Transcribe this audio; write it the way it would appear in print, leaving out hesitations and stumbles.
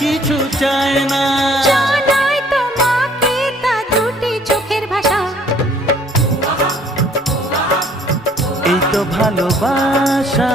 কিছু চায় না। জানাই তোমাকে তা দুটি চোখের ভাষা। এই তো ভালোবাসা।